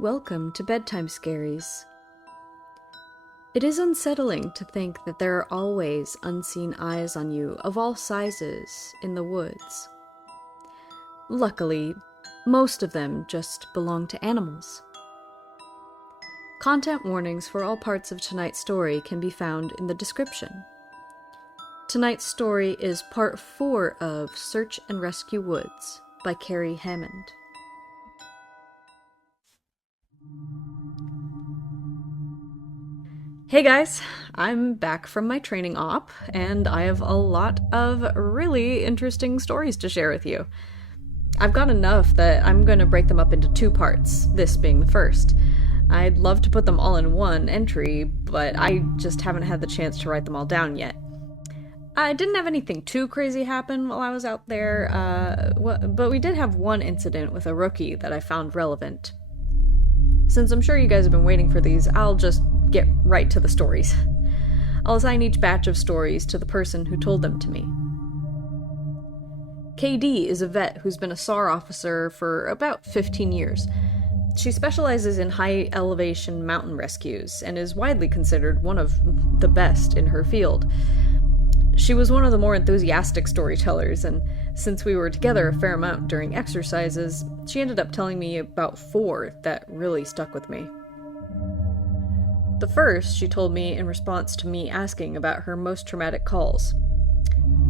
Welcome to Bedtime Scaries. It is unsettling to think that there are always unseen eyes on you of all sizes in the woods. Luckily, most of them just belong to animals. Content warnings for all parts of tonight's story can be found in the description. Tonight's story is part 4 of Search and Rescue Woods by Kerry Hammond. Hey guys, I'm back from my training op, and I have a lot of really interesting stories to share with you. I've got enough that I'm going to break them up into 2 parts, this being the first. I'd love to put them all in one entry, but I just haven't had the chance to write them all down yet. I didn't have anything too crazy happen while I was out there, but we did have one incident with a rookie that I found relevant. Since I'm sure you guys have been waiting for these, I'll just get right to the stories. I'll assign each batch of stories to the person who told them to me. KD is a vet who's been a SAR officer for about 15 years. She specializes in high-elevation mountain rescues and is widely considered one of the best in her field. She was one of the more enthusiastic storytellers, and since we were together a fair amount during exercises, she ended up telling me about 4 that really stuck with me. The first she told me in response to me asking about her most traumatic calls.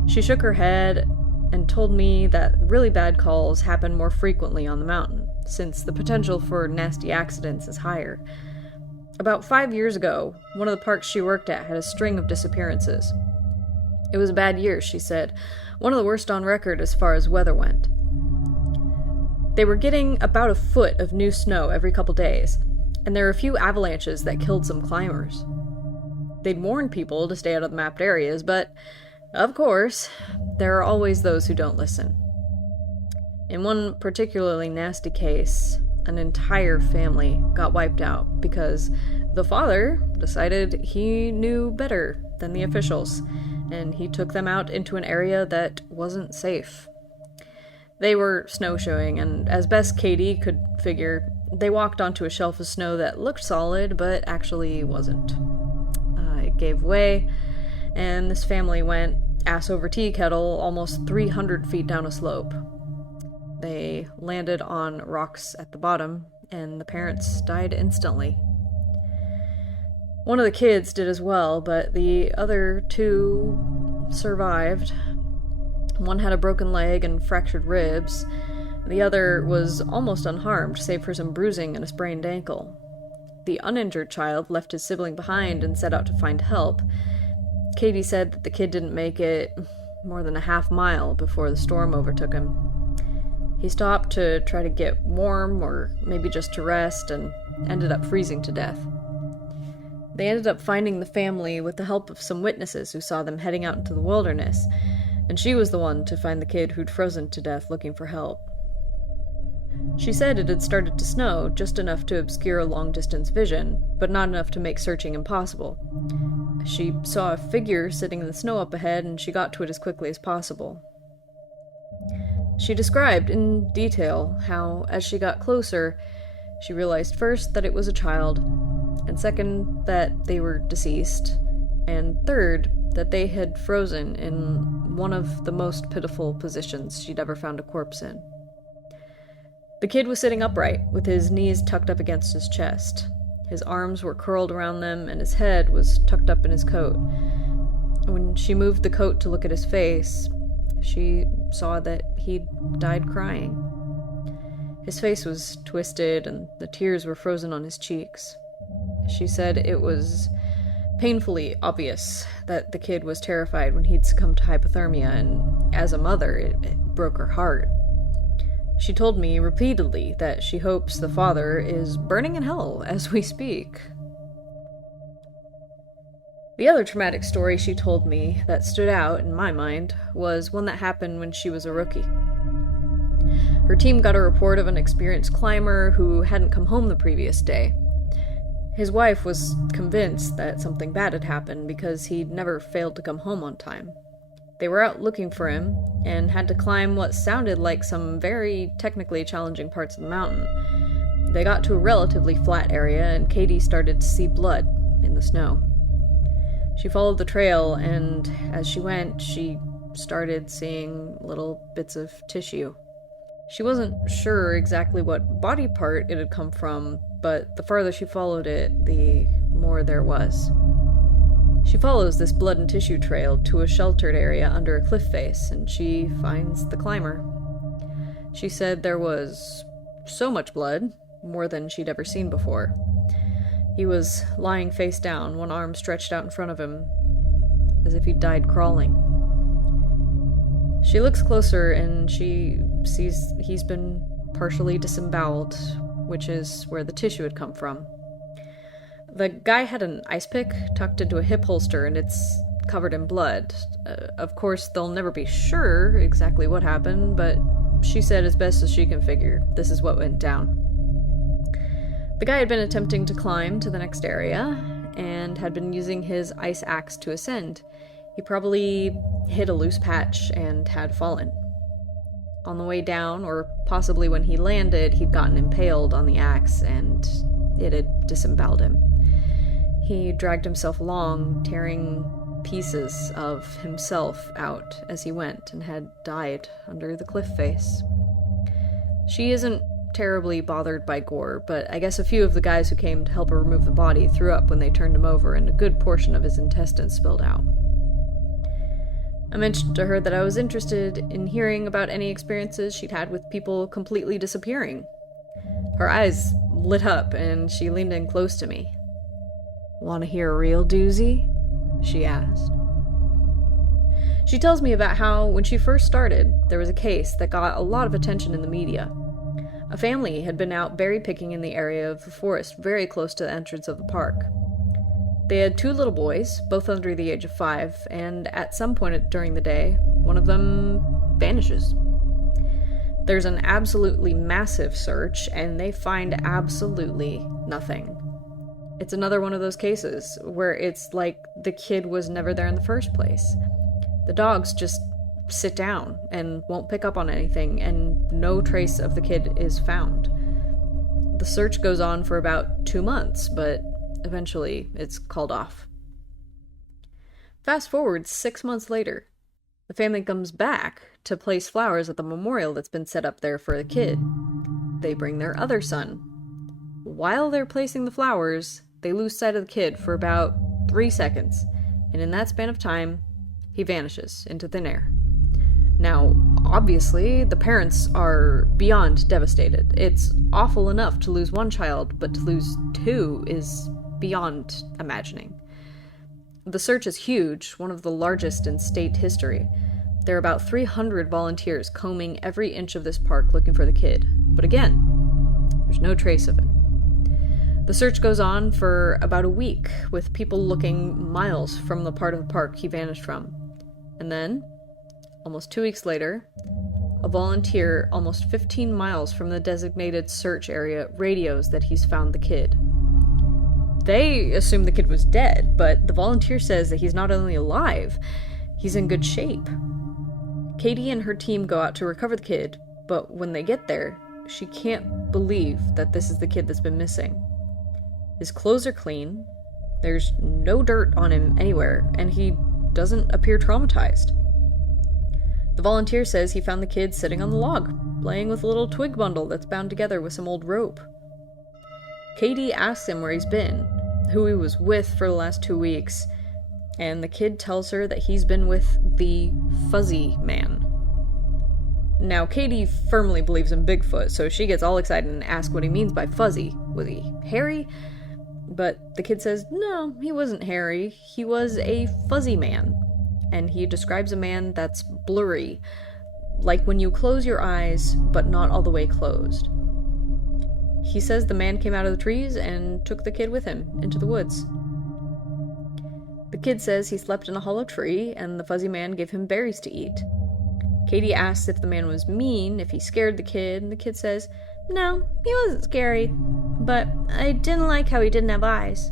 She shook her head and told me that really bad calls happen more frequently on the mountain, since the potential for nasty accidents is higher. About 5 years ago, one of the parks she worked at had a string of disappearances. It was a bad year, she said, one of the worst on record as far as weather went. They were getting about a foot of new snow every couple days, and there were a few avalanches that killed some climbers. They'd warned people to stay out of the mapped areas, but, of course, there are always those who don't listen. In one particularly nasty case, an entire family got wiped out because the father decided he knew better than the officials, and he took them out into an area that wasn't safe. They were snowshoeing, and as best KD could figure, they walked onto a shelf of snow that looked solid, but actually wasn't. It gave way, and this family went ass over tea kettle almost 300 feet down a slope. They landed on rocks at the bottom, and the parents died instantly. One of the kids did as well, but the other 2 survived. One had a broken leg and fractured ribs. The other was almost unharmed, save for some bruising and a sprained ankle. The uninjured child left his sibling behind and set out to find help. Katie said that the kid didn't make it more than a half mile before the storm overtook him. He stopped to try to get warm, or maybe just to rest, and ended up freezing to death. They ended up finding the family with the help of some witnesses who saw them heading out into the wilderness, and she was the one to find the kid who'd frozen to death looking for help. She said it had started to snow, just enough to obscure long-distance vision, but not enough to make searching impossible. She saw a figure sitting in the snow up ahead, and she got to it as quickly as possible. She described in detail how, as she got closer, she realized first that it was a child, and second that they were deceased, and third that they had frozen in one of the most pitiful positions she'd ever found a corpse in. The kid was sitting upright, with his knees tucked up against his chest. His arms were curled around them, and his head was tucked up in his coat. When she moved the coat to look at his face, she saw that he'd died crying. His face was twisted, and the tears were frozen on his cheeks. She said it was painfully obvious that the kid was terrified when he'd succumbed to hypothermia, and as a mother, it broke her heart. She told me repeatedly that she hopes the father is burning in hell as we speak. The other traumatic story she told me that stood out in my mind was one that happened when she was a rookie. Her team got a report of an experienced climber who hadn't come home the previous day. His wife was convinced that something bad had happened because he'd never failed to come home on time. They were out looking for him, and had to climb what sounded like some very technically challenging parts of the mountain. They got to a relatively flat area, and Katie started to see blood in the snow. She followed the trail, and as she went, she started seeing little bits of tissue. She wasn't sure exactly what body part it had come from, but the farther she followed it, the more there was. She follows this blood and tissue trail to a sheltered area under a cliff face, and she finds the climber. She said there was so much blood, more than she'd ever seen before. He was lying face down, one arm stretched out in front of him, as if he'd died crawling. She looks closer and she sees he's been partially disemboweled, which is where the tissue had come from. The guy had an ice pick tucked into a hip holster, and it's covered in blood. Of course, they'll never be sure exactly what happened, but she said as best as she can figure, this is what went down. The guy had been attempting to climb to the next area, and had been using his ice axe to ascend. He probably hit a loose patch and had fallen. On the way down, or possibly when he landed, he'd gotten impaled on the axe, and it had disemboweled him. He dragged himself along, tearing pieces of himself out as he went, and had died under the cliff face. She isn't terribly bothered by gore, but I guess a few of the guys who came to help her remove the body threw up when they turned him over, and a good portion of his intestines spilled out. I mentioned to her that I was interested in hearing about any experiences she'd had with people completely disappearing. Her eyes lit up, and she leaned in close to me. "Want to hear a real doozy?" she asked. She tells me about how, when she first started, there was a case that got a lot of attention in the media. A family had been out berry picking in the area of the forest very close to the entrance of the park. They had 2 little boys, both under the age of 5, and at some point during the day, one of them vanishes. There's an absolutely massive search, and they find absolutely nothing. It's another one of those cases where it's like the kid was never there in the first place. The dogs just sit down and won't pick up on anything, and no trace of the kid is found. The search goes on for about 2 months, but eventually it's called off. Fast forward 6 months later, the family comes back to place flowers at the memorial that's been set up there for the kid. They bring their other son. While they're placing the flowers, they lose sight of the kid for about 3 seconds, and in that span of time, he vanishes into thin air. Now, obviously, the parents are beyond devastated. It's awful enough to lose one child, but to lose 2 is beyond imagining. The search is huge, one of the largest in state history. There are about 300 volunteers combing every inch of this park looking for the kid. But again, there's no trace of him. The search goes on for about a week, with people looking miles from the part of the park he vanished from. And then, almost 2 weeks later, a volunteer almost 15 miles from the designated search area radios that he's found the kid. They assume the kid was dead, but the volunteer says that he's not only alive, he's in good shape. Katie and her team go out to recover the kid, but when they get there, she can't believe that this is the kid that's been missing. His clothes are clean, there's no dirt on him anywhere, and he doesn't appear traumatized. The volunteer says he found the kid sitting on the log, playing with a little twig bundle that's bound together with some old rope. Katie asks him where he's been, who he was with for the last 2 weeks, and the kid tells her that he's been with the Fuzzy Man. Now, Katie firmly believes in Bigfoot, so she gets all excited and asks what he means by fuzzy. Was he hairy? But the kid says, no, he wasn't hairy. He was a fuzzy man. And he describes a man that's blurry, like when you close your eyes, but not all the way closed. He says the man came out of the trees and took the kid with him into the woods. The kid says he slept in a hollow tree, and the fuzzy man gave him berries to eat. Katie asks if the man was mean, if he scared the kid, and the kid says, no, he wasn't scary, but I didn't like how he didn't have eyes.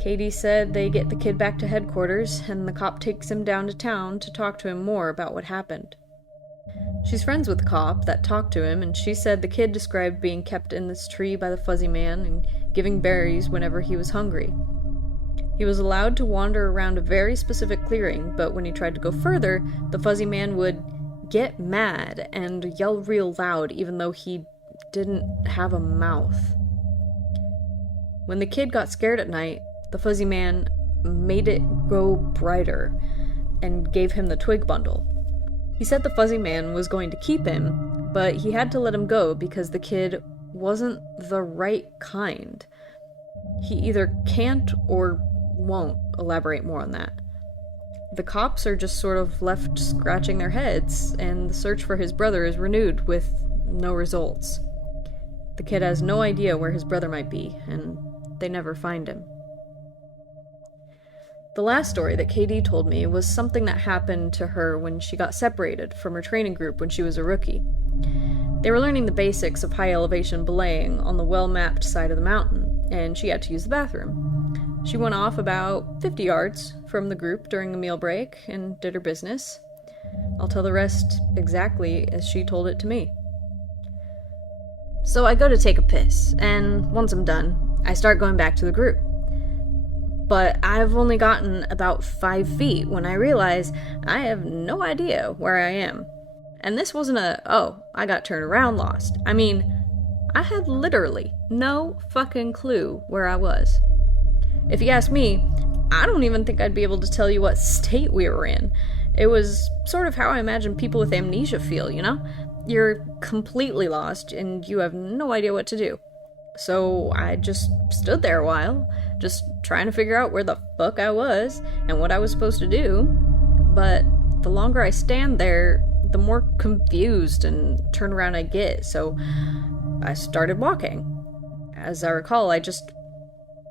Katie said they get the kid back to headquarters, and the cop takes him down to town to talk to him more about what happened. She's friends with the cop that talked to him, and she said the kid described being kept in this tree by the fuzzy man and giving berries whenever he was hungry. He was allowed to wander around a very specific clearing, but when he tried to go further, the fuzzy man would get mad and yell real loud even though he didn't have a mouth. When the kid got scared at night, the fuzzy man made it go brighter and gave him the twig bundle. He said the fuzzy man was going to keep him, but he had to let him go because the kid wasn't the right kind. He either can't or won't elaborate more on that. The cops are just sort of left scratching their heads, and the search for his brother is renewed with no results. The kid has no idea where his brother might be, and they never find him. The last story that KD told me was something that happened to her when she got separated from her training group when she was a rookie. They were learning the basics of high elevation belaying on the well-mapped side of the mountain, and she had to use the bathroom. She went off about 50 yards from the group during a meal break and did her business. I'll tell the rest exactly as she told it to me. So I go to take a piss, and once I'm done, I start going back to the group. But I've only gotten about 5 feet when I realize I have no idea where I am. And this wasn't I got turned around lost. I mean, I had literally no fucking clue where I was. If you ask me, I don't even think I'd be able to tell you what state we were in. It was sort of how I imagine people with amnesia feel, you know? You're completely lost and you have no idea what to do. So I just stood there a while, just trying to figure out where the fuck I was and what I was supposed to do. But the longer I stand there, the more confused and turned around I get, so I started walking. As I recall, I just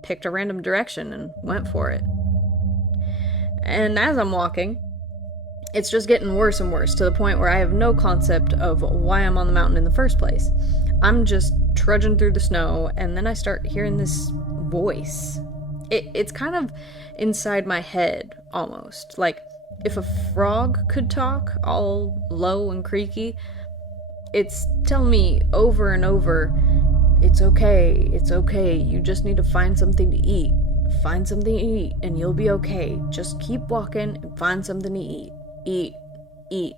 picked a random direction and went for it. And as I'm walking, it's just getting worse and worse to the point where I have no concept of why I'm on the mountain in the first place. I'm just trudging through the snow, and then I start hearing this voice. It's kind of inside my head, almost. Like, if a frog could talk, all low and creaky, it's telling me over and over, it's okay, you just need to find something to eat. Find something to eat, and you'll be okay. Just keep walking and find something to eat. Eat.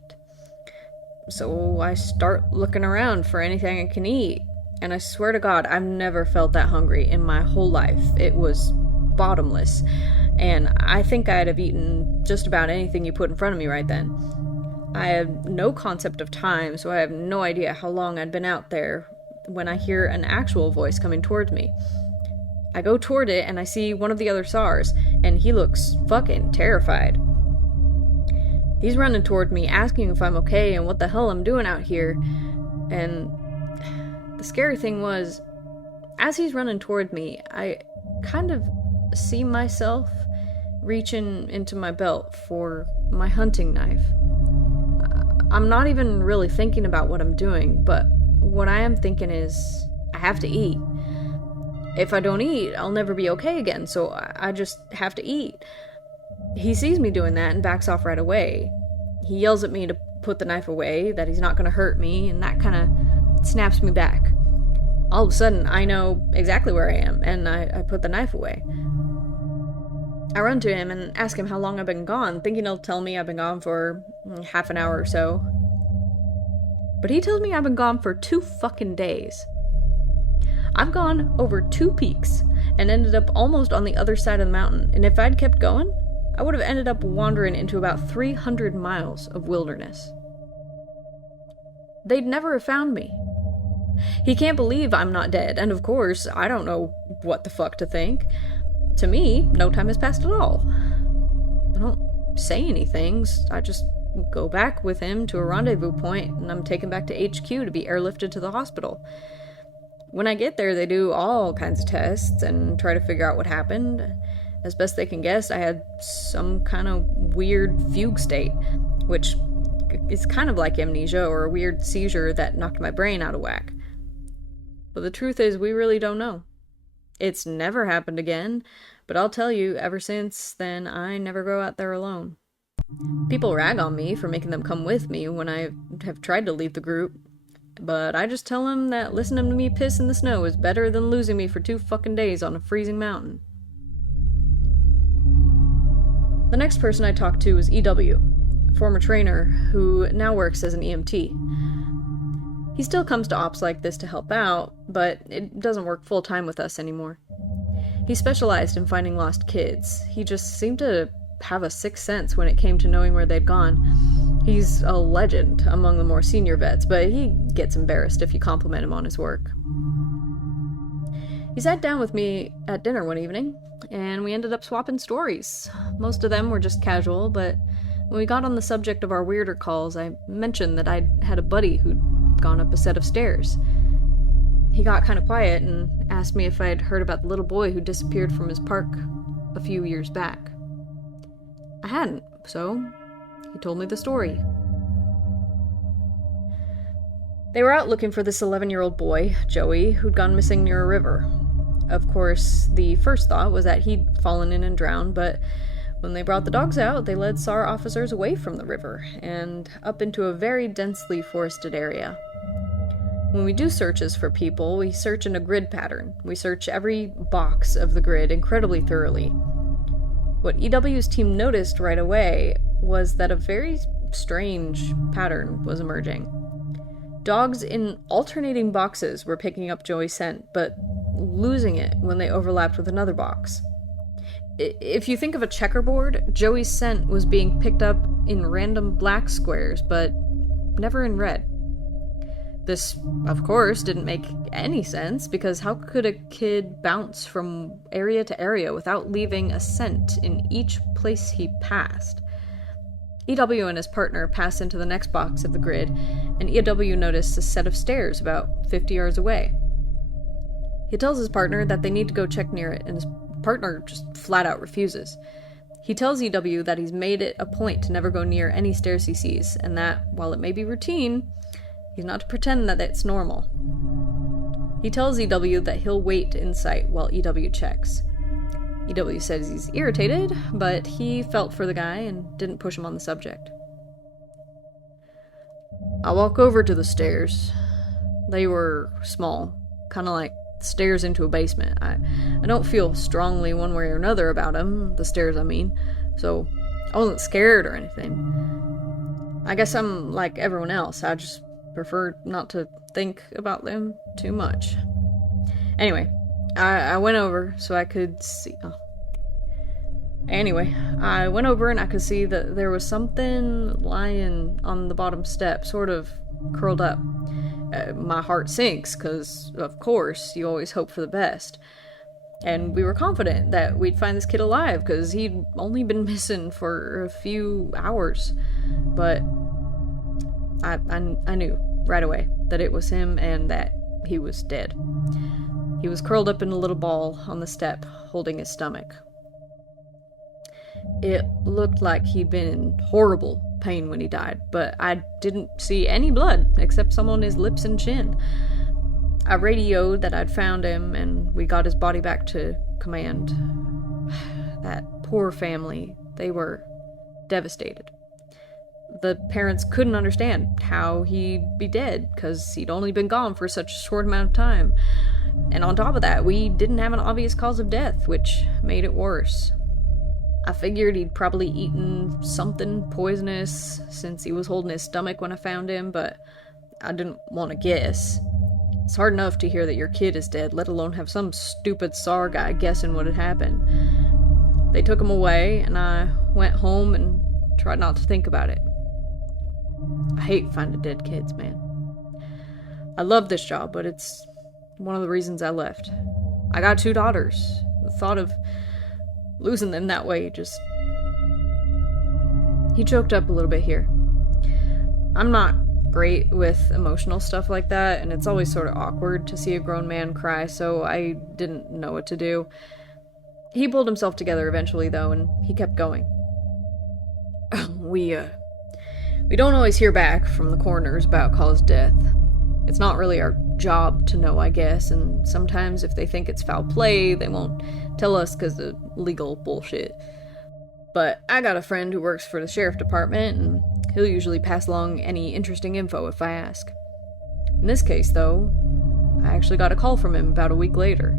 So I start looking around for anything I can eat, and I swear to God, I've never felt that hungry in my whole life. It was bottomless, and I think I'd have eaten just about anything you put in front of me right then. I have no concept of time, so I have no idea how long I'd been out there when I hear an actual voice coming towards me. I go toward it, and I see one of the other SARs, and he looks fucking terrified. He's running toward me, asking if I'm okay and what the hell I'm doing out here. And the scary thing was, as he's running toward me, I kind of see myself reaching into my belt for my hunting knife. I'm not even really thinking about what I'm doing, but what I am thinking is, I have to eat. If I don't eat, I'll never be okay again, so I just have to eat. He sees me doing that and backs off right away. He yells at me to put the knife away, that he's not going to hurt me, and that kind of snaps me back. All of a sudden, I know exactly where I am, and I put the knife away. I run to him and ask him how long I've been gone, thinking he'll tell me I've been gone for half an hour or so. But he tells me I've been gone for 2 fucking days. I've gone over 2 peaks and ended up almost on the other side of the mountain, and if I'd kept going, I would have ended up wandering into about 300 miles of wilderness. They'd never have found me. He can't believe I'm not dead, and of course, I don't know what the fuck to think. To me, no time has passed at all. I don't say anything, I just go back with him to a rendezvous point, and I'm taken back to HQ to be airlifted to the hospital. When I get there, they do all kinds of tests and try to figure out what happened. As best they can guess, I had some kind of weird fugue state, which is kind of like amnesia or a weird seizure that knocked my brain out of whack. But the truth is, we really don't know. It's never happened again, but I'll tell you, ever since then, I never go out there alone. People rag on me for making them come with me when I have tried to leave the group, but I just tell them that listening to me piss in the snow is better than losing me for 2 fucking days on a freezing mountain. The next person I talked to was EW, a former trainer who now works as an EMT. He still comes to ops like this to help out, but it doesn't work full-time with us anymore. He specialized in finding lost kids. He just seemed to have a sixth sense when it came to knowing where they'd gone. He's a legend among the more senior vets, but he gets embarrassed if you compliment him on his work. He sat down with me at dinner one evening, and we ended up swapping stories. Most of them were just casual, but when we got on the subject of our weirder calls, I mentioned that I'd had a buddy who'd gone up a set of stairs. He got kind of quiet and asked me if I'd heard about the little boy who disappeared from his park a few years back. I hadn't, so he told me the story. They were out looking for this 11-year-old boy, Joey, who'd gone missing near a river. Of course, the first thought was that he'd fallen in and drowned, but when they brought the dogs out, they led SAR officers away from the river and up into a very densely forested area. When we do searches for people, we search in a grid pattern. We search every box of the grid incredibly thoroughly. What EW's team noticed right away was that a very strange pattern was emerging. Dogs in alternating boxes were picking up Joey's scent, but losing it when they overlapped with another box. If you think of a checkerboard, Joey's scent was being picked up in random black squares, but never in red. This, of course, didn't make any sense, because how could a kid bounce from area to area without leaving a scent in each place he passed? EW and his partner pass into the next box of the grid, and EW noticed a set of stairs about 50 yards away. He tells his partner that they need to go check near it, and his partner just flat out refuses. He tells EW that he's made it a point to never go near any stairs he sees, and that, while it may be routine, he's not to pretend that it's normal. He tells EW that he'll wait in sight while EW checks. EW says he's irritated, but he felt for the guy and didn't push him on the subject. I walk over to the stairs. They were small, kind of like stairs into a basement. I don't feel strongly one way or another about them, the stairs I mean, so I wasn't scared or anything. I guess I'm like everyone else. I just prefer not to think about them too much. Anyway, I went over so I could see. Anyway, I went over and I could see that there was something lying on the bottom step, sort of curled up. My heart sinks, because, of course, you always hope for the best. And we were confident that we'd find this kid alive, because he'd only been missing for a few hours. But I knew right away that it was him and that he was dead. He was curled up in a little ball on the step, holding his stomach. It looked like he'd been in horrible pain when he died, but I didn't see any blood except some on his lips and chin. I radioed that I'd found him, and we got his body back to command. That poor family, they were devastated. The parents couldn't understand how he'd be dead, because he'd only been gone for such a short amount of time. And on top of that, we didn't have an obvious cause of death, which made it worse. I figured he'd probably eaten something poisonous since he was holding his stomach when I found him, but I didn't want to guess. It's hard enough to hear that your kid is dead, let alone have some stupid SAR guy guessing what had happened. They took him away, and I went home and tried not to think about it. I hate finding dead kids, man. I love this job, but it's one of the reasons I left. I got 2 daughters. The thought of losing them that way just... He choked up a little bit here. I'm not great with emotional stuff like that, and it's always sort of awkward to see a grown man cry, so I didn't know what to do. He pulled himself together eventually, though, and he kept going. We don't always hear back from the coroners about cause of death. It's not really our job to know, I guess, and sometimes if they think it's foul play, they won't tell us because of legal bullshit. But I got a friend who works for the sheriff department, and he'll usually pass along any interesting info if I ask. In this case, though, I actually got a call from him about a week later.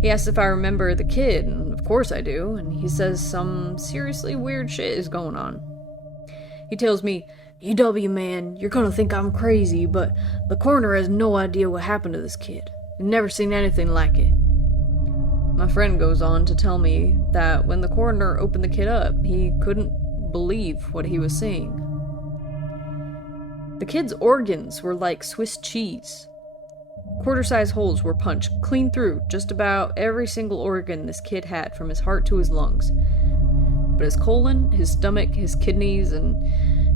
He asked if I remember the kid, and of course I do, and he says some seriously weird shit is going on. He tells me, "UW, man, you're gonna think I'm crazy, but the coroner has no idea what happened to this kid. He's never seen anything like it." My friend goes on to tell me that when the coroner opened the kid up, he couldn't believe what he was seeing. The kid's organs were like Swiss cheese. Quarter-size holes were punched clean through just about every single organ this kid had, from his heart to his lungs. But his colon, his stomach, his kidneys, and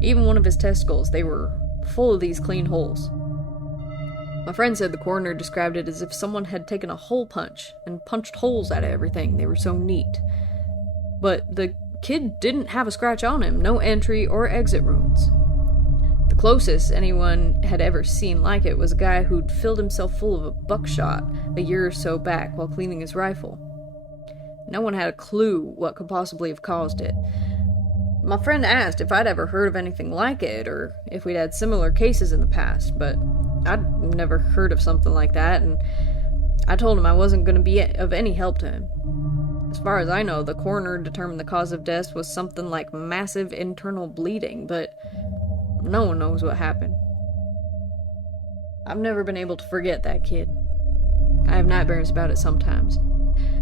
even one of his testicles, they were full of these clean holes. My friend said the coroner described it as if someone had taken a hole punch and punched holes out of everything. They were so neat. But the kid didn't have a scratch on him, no entry or exit wounds. The closest anyone had ever seen like it was a guy who'd filled himself full of a buckshot a year or so back while cleaning his rifle. No one had a clue what could possibly have caused it. My friend asked if I'd ever heard of anything like it, or if we'd had similar cases in the past, but I'd never heard of something like that, and I told him I wasn't going to be of any help to him. As far as I know, the coroner determined the cause of death was something like massive internal bleeding, but no one knows what happened. I've never been able to forget that kid. I have nightmares about it sometimes.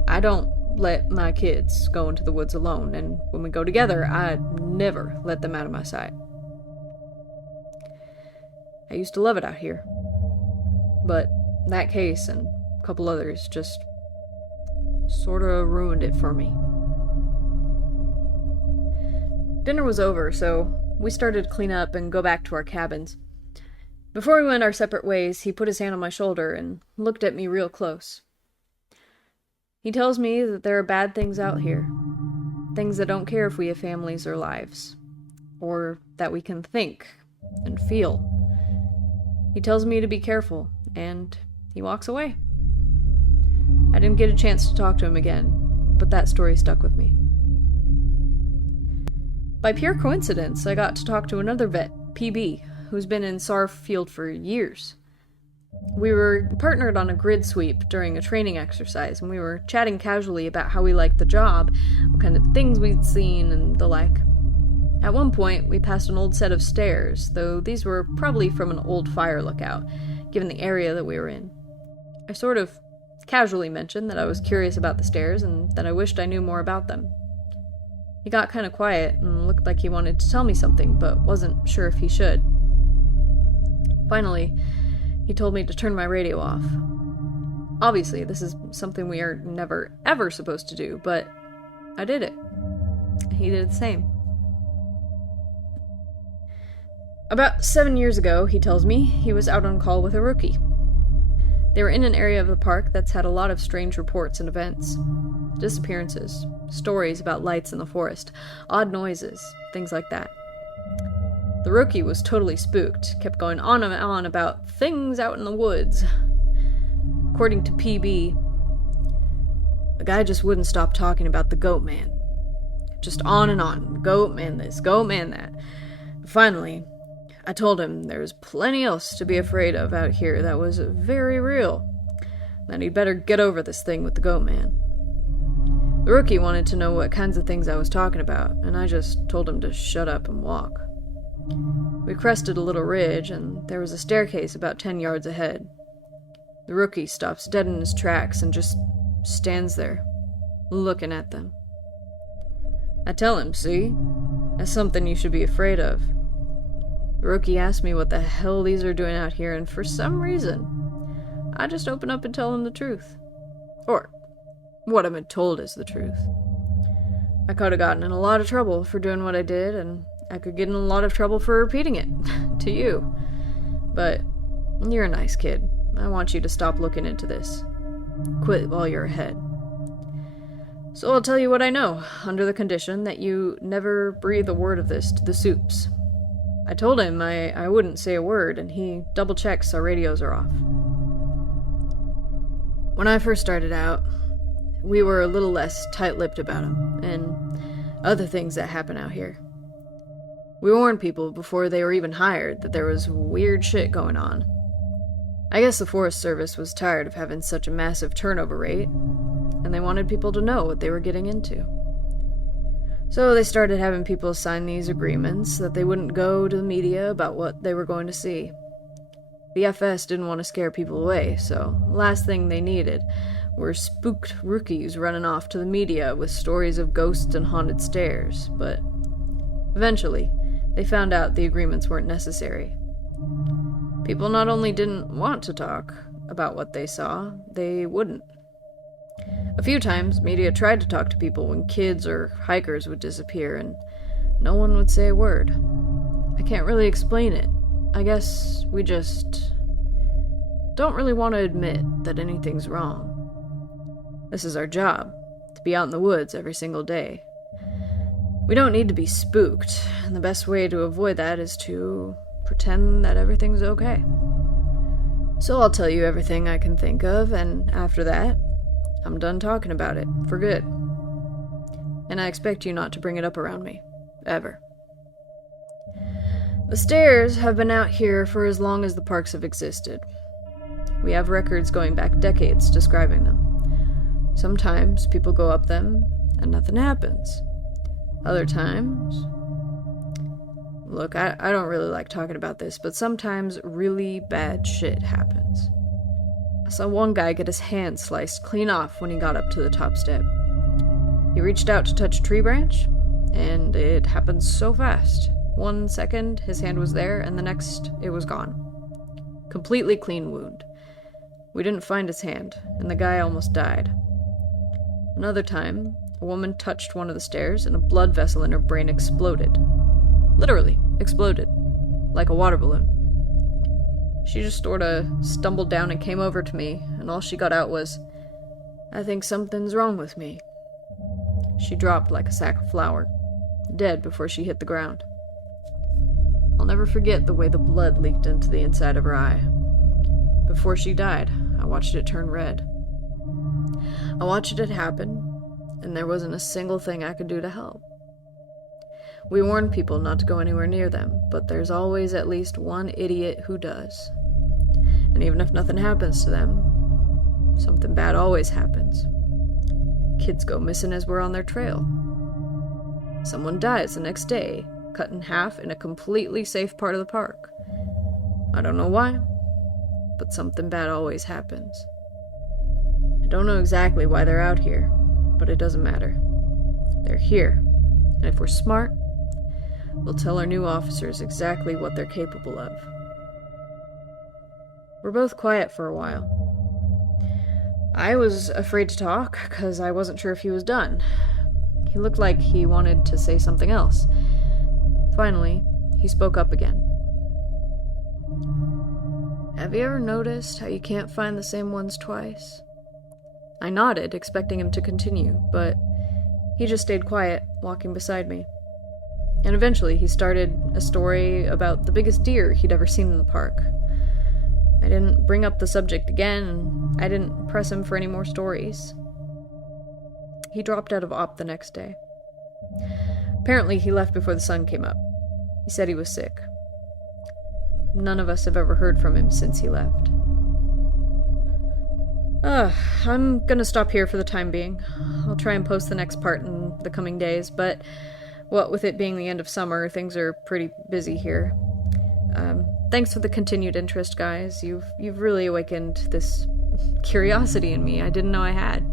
I don't let my kids go into the woods alone, and when we go together, I never let them out of my sight. I used to love it out here. But that case and a couple others just sorta ruined it for me. Dinner was over, so we started to clean up and go back to our cabins. Before we went our separate ways, he put his hand on my shoulder and looked at me real close. He tells me that there are bad things out here. Things that don't care if we have families or lives. Or that we can think and feel. He tells me to be careful, and he walks away. I didn't get a chance to talk to him again, but that story stuck with me. By pure coincidence, I got to talk to another vet, PB, who's been in SAR field for years. We were partnered on a grid sweep during a training exercise, and we were chatting casually about how we liked the job, what kind of things we'd seen, and the like. At one point, we passed an old set of stairs, though these were probably from an old fire lookout, given the area that we were in. I sort of casually mentioned that I was curious about the stairs, and that I wished I knew more about them. He got kind of quiet, and looked like he wanted to tell me something, but wasn't sure if he should. Finally, he told me to turn my radio off. Obviously, this is something we are never, ever supposed to do, but I did it. He did the same. About 7 years ago, he tells me, he was out on call with a rookie. They were in an area of the park that's had a lot of strange reports and events. Disappearances, stories about lights in the forest, odd noises, things like that. The rookie was totally spooked, kept going on and on about things out in the woods. According to PB, the guy just wouldn't stop talking about the goat man. Just on and on. Goat man this, goat man that. Finally, I told him there was plenty else to be afraid of out here that was very real. That he'd better get over this thing with the goat man. The rookie wanted to know what kinds of things I was talking about, and I just told him to shut up and walk. We crested a little ridge, and there was a staircase about 10 yards ahead. The rookie stops dead in his tracks and just stands there, looking at them. I tell him, see? That's something you should be afraid of. The rookie asked me what the hell these are doing out here, and for some reason, I just open up and tell him the truth. Or, what I've been told is the truth. I could have gotten in a lot of trouble for doing what I did, and I could get in a lot of trouble for repeating it to you. But you're a nice kid. I want you to stop looking into this. Quit while you're ahead. So I'll tell you what I know, under the condition that you never breathe a word of this to the soups. I told him I wouldn't say a word, and he double-checks our radios are off. When I first started out, we were a little less tight-lipped about him, and other things that happen out here. We warned people before they were even hired that there was weird shit going on. I guess the Forest Service was tired of having such a massive turnover rate, and they wanted people to know what they were getting into. So they started having people sign these agreements that they wouldn't go to the media about what they were going to see. The FS didn't want to scare people away, so the last thing they needed were spooked rookies running off to the media with stories of ghosts and haunted stairs, but eventually, they found out the agreements weren't necessary. People not only didn't want to talk about what they saw, they wouldn't. A few times, media tried to talk to people when kids or hikers would disappear, and no one would say a word. I can't really explain it. I guess we just don't really want to admit that anything's wrong. This is our job, to be out in the woods every single day. We don't need to be spooked, and the best way to avoid that is to pretend that everything's okay. So I'll tell you everything I can think of, and after that, I'm done talking about it, for good. And I expect you not to bring it up around me, ever. The stairs have been out here for as long as the parks have existed. We have records going back decades describing them. Sometimes people go up them, and nothing happens. Other times... Look, I don't really like talking about this, but sometimes really bad shit happens. I saw one guy get his hand sliced clean off when he got up to the top step. He reached out to touch a tree branch, and it happened so fast. 1 second, his hand was there, and the next, it was gone. Completely clean wound. We didn't find his hand, and the guy almost died. Another time, a woman touched one of the stairs, and a blood vessel in her brain exploded. Literally exploded, like a water balloon. She just sorta stumbled down and came over to me, and all she got out was, "I think something's wrong with me." She dropped like a sack of flour, dead before she hit the ground. I'll never forget the way the blood leaked into the inside of her eye. Before she died, I watched it turn red. I watched it happen, and there wasn't a single thing I could do to help. We warn people not to go anywhere near them, but there's always at least one idiot who does. And even if nothing happens to them, something bad always happens. Kids go missing as we're on their trail. Someone dies the next day, cut in half in a completely safe part of the park. I don't know why, but something bad always happens. I don't know exactly why they're out here, but it doesn't matter. They're here, and if we're smart, we'll tell our new officers exactly what they're capable of. We're both quiet for a while. I was afraid to talk, because I wasn't sure if he was done. He looked like he wanted to say something else. Finally, he spoke up again. "Have you ever noticed how you can't find the same ones twice?" I nodded, expecting him to continue, but he just stayed quiet, walking beside me. And eventually he started a story about the biggest deer he'd ever seen in the park. I didn't bring up the subject again, and I didn't press him for any more stories. He dropped out of op the next day. Apparently he left before the sun came up. He said he was sick. None of us have ever heard from him since he left. I'm gonna stop here for the time being. I'll try and post the next part in the coming days, but what with it being the end of summer, things are pretty busy here. Thanks for the continued interest, guys. You've really awakened this curiosity in me I didn't know I had.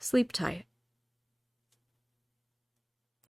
Sleep tight.